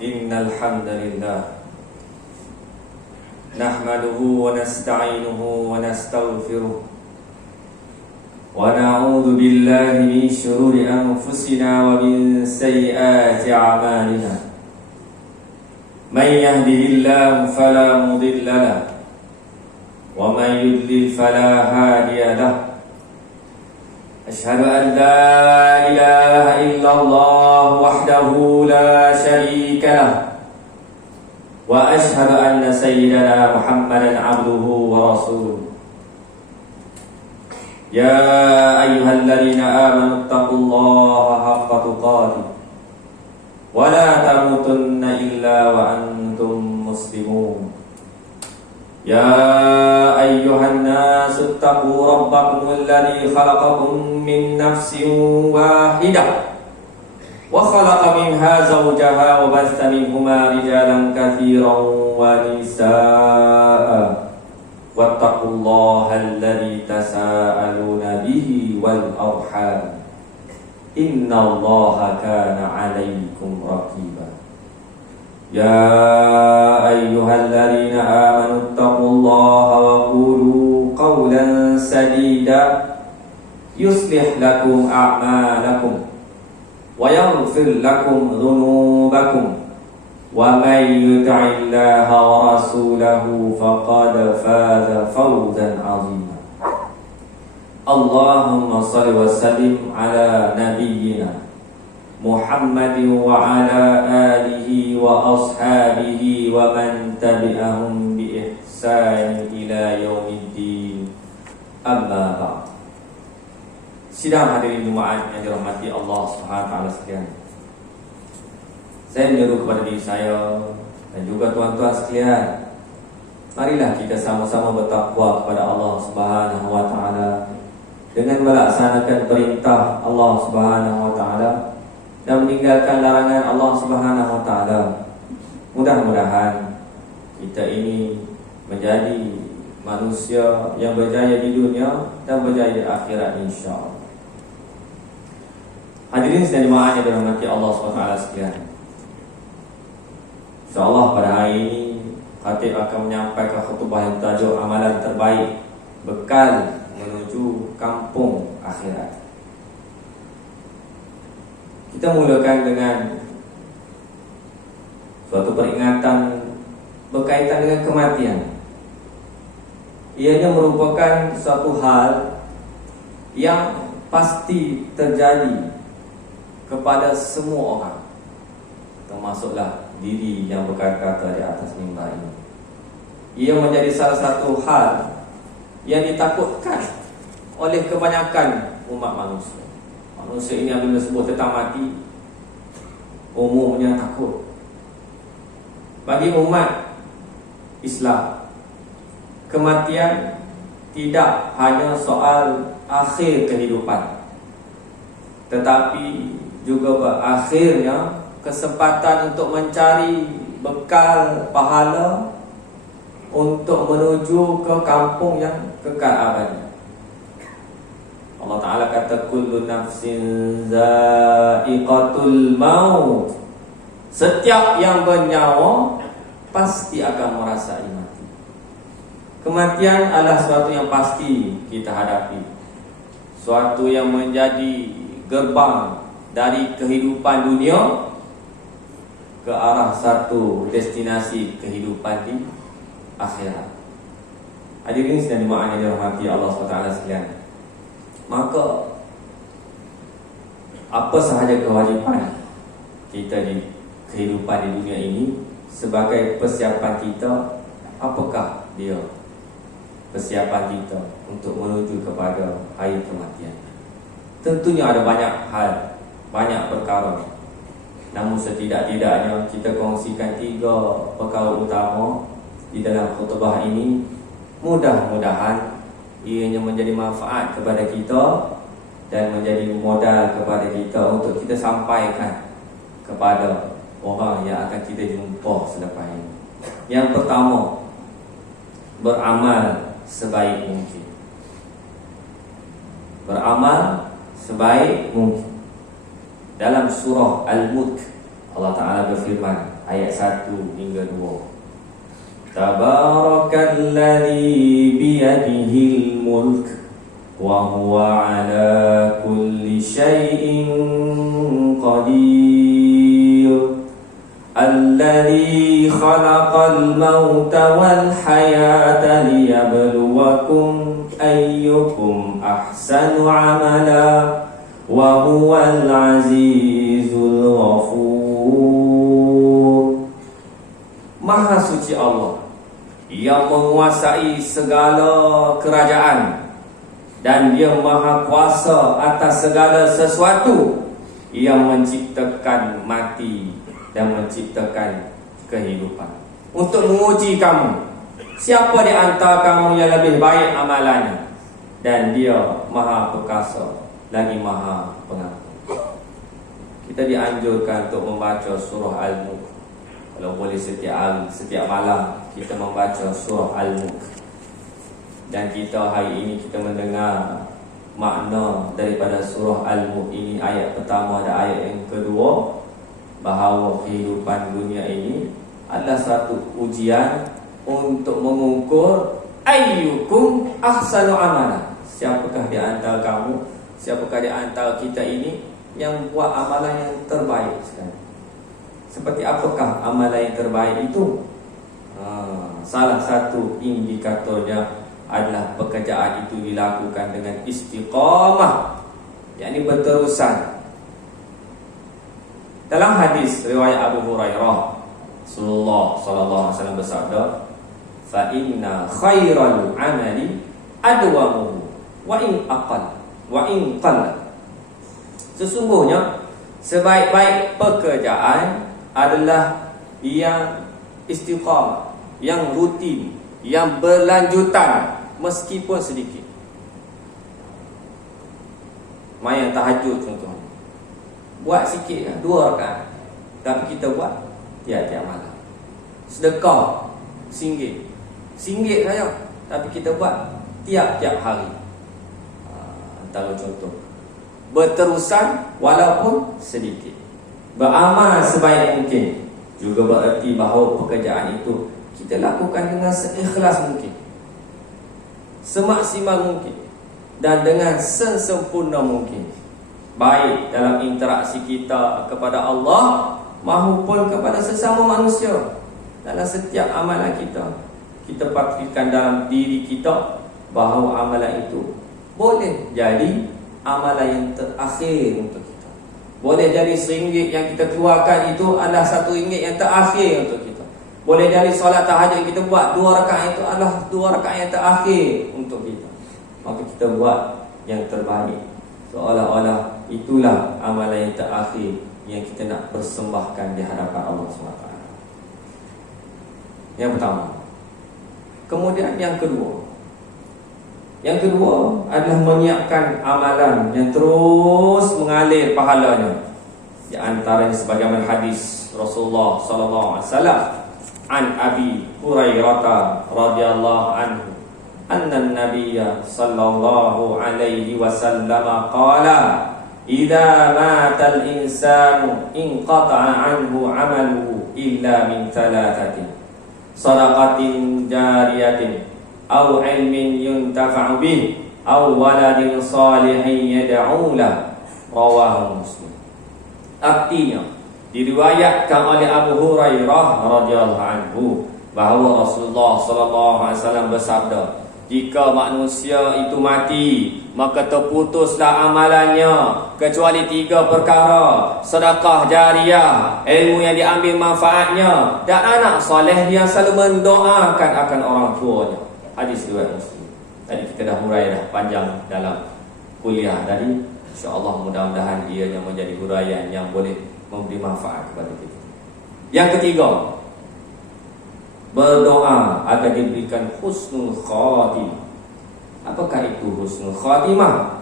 إن الحمد لله نحمده ونستعينه ونستغفره ونعوذ بالله من شرور أنفسنا ومن سيئات أعمالنا من يهده الله فلا مضل له ومن يضلل فلا هادي له أشهد أن لا إله إلا الله وحده لا شريك له وأشهد أن سيدنا محمدا عبده ورسوله يا أيها الذين آمنوا اتقوا الله حق تقاته ولا تموتن إلا وأنتم مسلمون يا أيها الناس اتقوا ربكم الذي خلقكم من نفس واحدة وخلق منها زوجها وبث منهما رجالا كثيرا ونساء واتقوا الله الذي تساءلون به والأرحام إن الله كان عليكم رقيبا يا أيها الذين آمنوا اتقوا الله وقولوا قولا سديدا يصلح لكم أعمالكم ويغفر لكم ذنوبكم ومن يطع الله ورسوله فقد فاز فوزا عظيما اللهم صل وسلم على نبينا محمد وعلى آله وأصحابه ومن تبعهم بإحسان إلى يوم الدين أما بعد. Sidang hadirin Jumaat yang dirahmati Allah SWT sekalian, saya menyeru kepada diri saya dan juga tuan-tuan sekalian, marilah kita sama-sama bertakwa kepada Allah SWT dengan melaksanakan perintah Allah SWT dan meninggalkan larangan Allah SWT. Mudah-mudahan kita ini menjadi manusia yang berjaya di dunia dan berjaya di akhirat, insya-Allah. Hadirin dan jemaah yang dirahmati Allah SWT sekalian, insya-Allah pada hari ini khatib akan menyampaikan khutbah yang bertajuk amalan terbaik bekal menuju kampung akhirat. Kita mulakan dengan suatu peringatan berkaitan dengan kematian. Ianya merupakan suatu hal yang pasti terjadi kepada semua orang, termasuklah diri yang berkata di atas mimbar ini. Ia menjadi salah satu hal yang ditakutkan oleh kebanyakan umat manusia. Manusia ini apabila sebut tentang mati, umumnya takut. Bagi umat Islam, kematian tidak hanya soal akhir kehidupan, tetapi juga berakhirnya kesempatan untuk mencari bekal pahala untuk menuju ke kampung yang kekal abadi. Allah Ta'ala kata kullu nafsin za'iqatul maut. Setiap yang bernyawa pasti akan merasai mati. Kematian adalah sesuatu yang pasti kita hadapi, suatu yang menjadi gerbang dari kehidupan dunia ke arah satu destinasi kehidupan di akhirat. Hadirin dan jemaah yang dirahmati Allah SWT sekalian, maka apa sahaja kewajipan kita di kehidupan di dunia ini sebagai persiapan kita, apakah dia persiapan kita untuk menuju kepada hari kematian? Tentunya ada banyak hal, banyak perkara. Namun setidak-tidaknya kita kongsikan 3 perkara utama di dalam khutbah ini. Mudah-mudahan ianya menjadi manfaat kepada kita dan menjadi modal kepada kita untuk kita sampaikan kepada orang yang akan kita jumpa selepas ini. Yang pertama, beramal sebaik mungkin. Beramal sebaik mungkin. Dalam surah Al-Mulk Allah Ta'ala berfirman ayat 1 hingga 2. Tabarakalladzi biyadihil mulk wa huwa ala kulli syai'in qadir. Alladzi khalaqal mauta wal hayata liyabluwakum ayyukum ahsanu amala wa huwal azizul ghafur. Maha suci Allah yang menguasai segala kerajaan, dan Dia maha kuasa atas segala sesuatu, yang menciptakan mati dan menciptakan kehidupan untuk menguji kamu, siapa di antara kamu yang lebih baik amalannya. Dan Dia maha perkasa lagi maha pengampun. Kita dianjurkan untuk membaca surah Al-Mulk. Kalau boleh setiap malam kita membaca surah Al-Mulk. Dan kita hari ini kita mendengar makna daripada surah Al-Mulk ini. Ayat pertama dan ayat yang kedua, bahawa kehidupan dunia ini adalah satu ujian untuk mengukur ayyukum ahsanu amala. Siapakah di antara kamu, siapakah di antara kita ini yang buat amalan yang terbaik sekali. Seperti apakah amalan yang terbaik itu? Salah satu indikatornya adalah pekerjaan itu dilakukan dengan istiqamah, yakni berterusan. Dalam hadis riwayat Abu Hurairah, Rasulullah sallallahu alaihi wasallam bersabda, "Fa inna khairal amali adwamuhu wa in aqal wa in qalla." Sesungguhnya sebaik-baik pekerjaan adalah yang istiqamah, yang rutin, yang berlanjutan meskipun sedikit. Mayang tahajud contohnya, buat sikit, 2 rakaat, tapi kita buat tiap-tiap malam. Sedekah RM1 saja, tapi kita buat tiap-tiap hari. Antara contoh. Berterusan walaupun sedikit. Beramal sebaik mungkin juga bererti bahawa pekerjaan itu kita lakukan dengan seikhlas mungkin, semaksimal mungkin, dan dengan sesempurna mungkin, baik dalam interaksi kita kepada Allah maupun kepada sesama manusia. Dalam setiap amalan kita, kita pastikan dalam diri kita bahawa amalan itu boleh jadi amalan yang terakhir untuk kita. Boleh jadi RM1 yang kita keluarkan itu adalah RM1 yang terakhir untuk kita. Boleh jadi solat tahajud yang kita buat 2 rakaat itu adalah 2 rakaat yang terakhir untuk kita. Maka kita buat yang terbaik, seolah-olah itulah amalan yang terakhir yang kita nak persembahkan di hadapan Allah SWT. Yang pertama. Kemudian yang kedua adalah menyiapkan amalan yang terus mengalir pahalanya. Di antaranya sebagaimana hadis Rasulullah sallallahu alaihi wasallam an Abi Hurairah radhiyallahu anhu anna an-nabiyya sallallahu alaihi wasallam qala idza mata al-insanu inqata'a anhu 'amaluhu illa min thalathatin sadaqatin jariyatin aw ilmin yuntafa'u bih aw waladin salihin yad'u lahu, rawahu Muslim. Artinya diriwayatkan oleh Abu Hurairah radhiyallahu anhu bahawa Rasulullah sallallahu alaihi wasallam bersabda, jika manusia itu mati maka terputuslah amalannya kecuali 3 perkara: sedekah jariah, ilmu yang diambil manfaatnya, dan anak soleh yang selalu mendoakan akan orang tuanya. Hadis riwayat Muslim. Tadi kita dah hurai dah panjang dalam kuliah tadi. InsyaAllah mudah-mudahan ianya menjadi huraian yang boleh memberi manfaat kepada kita. Yang ketiga, berdoa agar diberikan husnul khatimah. Apakah itu husnul khatimah?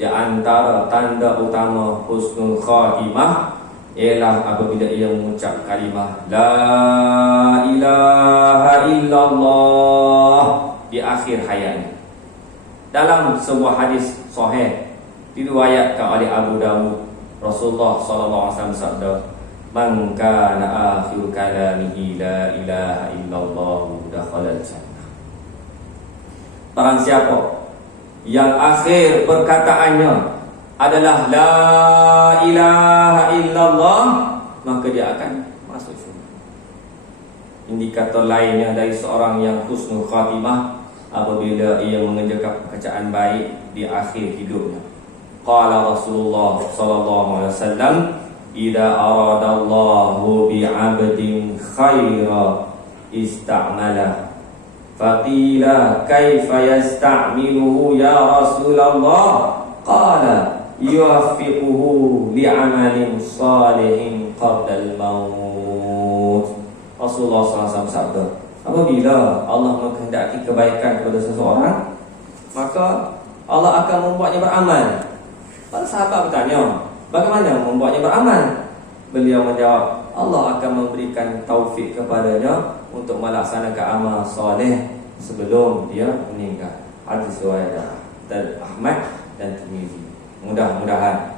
Di antara tanda utama husnul khatimah ialah apabila ia mengucap kalimah La ilaha illallah di akhir hayatnya. Dalam sebuah hadis sahih diriwayatkan oleh Abu Dawud, Rasulullah sallallahu alaihi wasallam bersabda, Man kana akhir kalamihi la ilaha illallah dakhala jannah. Barang siapa yang akhir perkataannya adalah la ilaha illallah, maka dia akan masuk syurga. Indikator lainnya dari seorang yang husnul khatimah apabila ia mengerjakan pekerjaan baik di akhir hidupnya. Qala Rasulullah sallallahu alaihi wasallam, "Idza aradallahu bi'abdin khaira ista'malah." Faqila kaifa yasta'miluhu ya Rasulullah? Qala yuwaffiquhu li'amalin salihin qabla al-maut. Rasulullah SAW sabda, apabila Allah menghendaki kebaikan kepada seseorang, maka Allah akan membuatnya beramal. Para sahabat bertanya, bagaimana membuatnya beramal? Beliau menjawab, Allah akan memberikan taufik kepadanya untuk melaksanakan amal soleh sebelum dia meninggal. Hadis riwayat Ahmad dan Tirmizi. Mudah-mudahan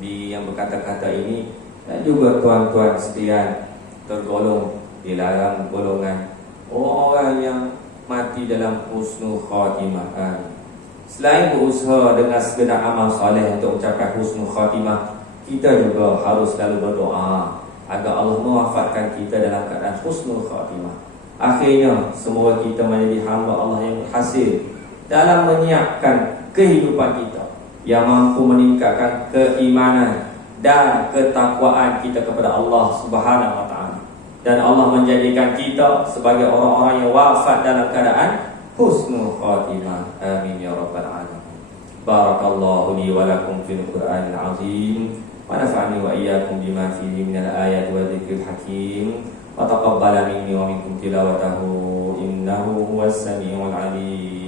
di yang berkata-kata ini dan juga tuan-tuan sekalian tergolong di dalam golongan orang yang mati dalam husnul khatimah. Selain berusaha dengan segenap amal soleh untuk mencapai husnul khatimah, kita juga harus selalu berdoa agar Allah mewafatkan kita dalam keadaan husnul khatimah. Akhirnya semua kita menjadi hamba Allah yang berhasil dalam menyiapkan kehidupan kita, yang mampu meningkatkan keimanan dan ketakwaan kita kepada Allah Subhanahu wa taala. Dan Allah menjadikan kita sebagai orang-orang yang wafat dalam keadaan husnul khatimah. Amin ya rabbal alamin. Barakallahu li wa lakum fil Qur'anil azim. Wa nafa'ani wa iyyakum bima fihi minal ayati wa dzikril hakim. Wa taqabbala minni wa minkum tilawatahu innahu huwas samiul alim.